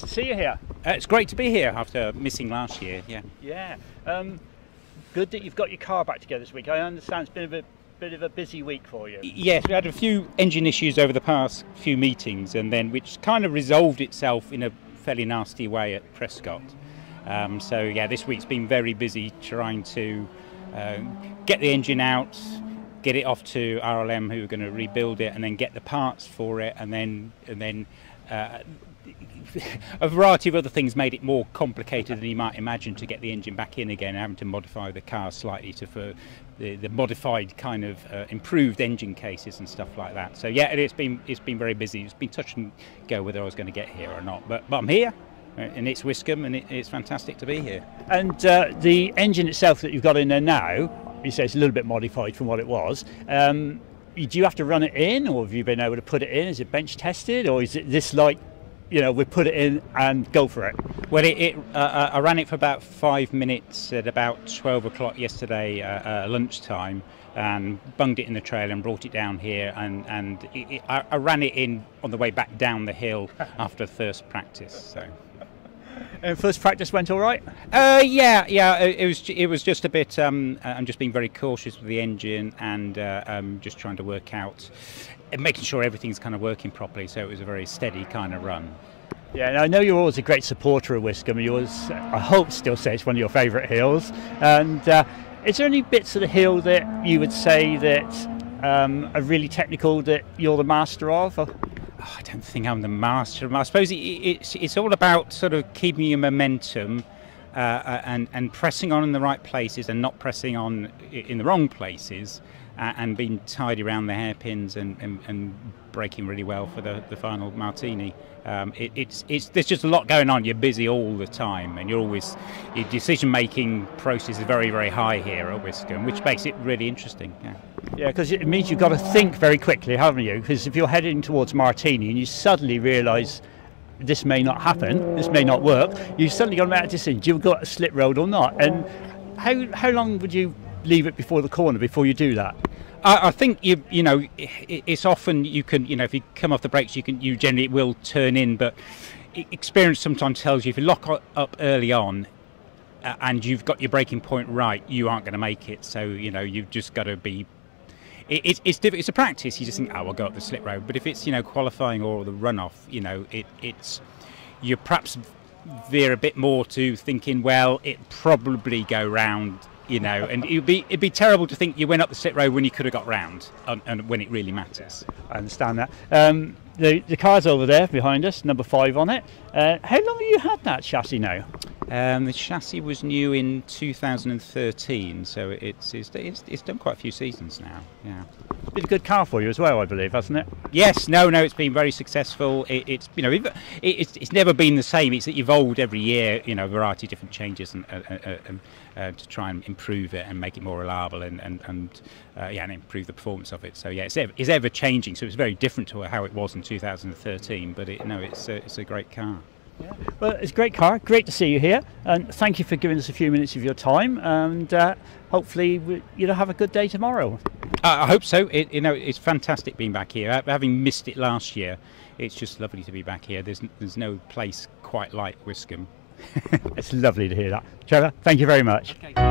Nice to see you here. It's great to be here after missing last year. Yeah. Good that you've got your car back together this week. I understand it's been a bit of a busy week for you. Yes, we had a few engine issues over the past few meetings, and then which kind of resolved itself in a fairly nasty way at Prescott. So yeah, this week's been very busy trying to get the engine out, get it off to RLM, who are going to rebuild it, and then get the parts for it, and then a variety of other things made it more complicated than you might imagine to get the engine back in again, having to modify the car slightly for the modified kind of improved engine cases and stuff like that. So yeah, it's been very busy. It's been touch and go whether I was going to get here or not, but I'm here, and it's Wiscombe, and it's fantastic to be here. And the engine itself that you've got in there now, you say it's a little bit modified from what it was. Do you have to run it in, or have you been able to put it in? Is it bench tested, or is it this like, you know, we put it in and go for it? Well, I ran it for about 5 minutes at about 12 o'clock yesterday lunchtime, and bunged it in the trailer and brought it down here, and I ran it in on the way back down the hill after first practice. So. And first practice went all right? Yeah. It was just a bit. I'm just being very cautious with the engine, and just trying to work out, making sure everything's kind of working properly. So it was a very steady kind of run. Yeah, and I know you're always a great supporter of Wiscombe. You always, I hope, still say it's one of your favourite hills. And is there any bits of the hill that you would say that are really technical that you're the master of? Or? Oh, I don't think I'm the master. I suppose it's all about sort of keeping your momentum and pressing on in the right places and not pressing on in the wrong places, and being tidy around the hairpins and braking really well for the final Martini. There's just a lot going on. You're busy all the time, and your decision-making process is very, very high here at Wiscombe, which makes it really interesting. Yeah, because it means you've got to think very quickly, haven't you? Because if you're heading towards Martini and you suddenly realise this may not happen, this may not work, you've suddenly got to make a decision: do you got a slip road or not? And how long would you leave it before the corner before you do that? I think you know it's often you can, you know, if you come off the brakes you generally it will turn in, but experience sometimes tells you if you lock up early on and you've got your braking point right, you aren't going to make it. So you know you've just got to be. It's a practice. You just think, oh, I'll go up the slip road. But if it's, you know, qualifying or the runoff, you know, you perhaps veer a bit more to thinking, well, it probably go round, you know, and it'd be terrible to think you went up the slip road when you could have got round, and when it really matters. I understand that. The car's over there behind us, number 5 on it. How long have you had that chassis now? The chassis was new in 2013, so it's done quite a few seasons now. Yeah, it's been a good car for you as well, I believe, hasn't it? Yes, no, it's been very successful. It's you know it's never been the same. It's evolved every year. You know, a variety of different changes and to try and improve it and make it more reliable and improve the performance of it. So yeah, it's ever changing. So it's very different to how it was in 2013. But it's a great car. Yeah. Well, it's a great car. Great to see you here, and thank you for giving us a few minutes of your time. And hopefully, you'll have a good day tomorrow. I hope so. It's fantastic being back here. Having missed it last year, it's just lovely to be back here. There's no place quite like Wiscombe. It's lovely to hear that, Trevor. Thank you very much. Okay.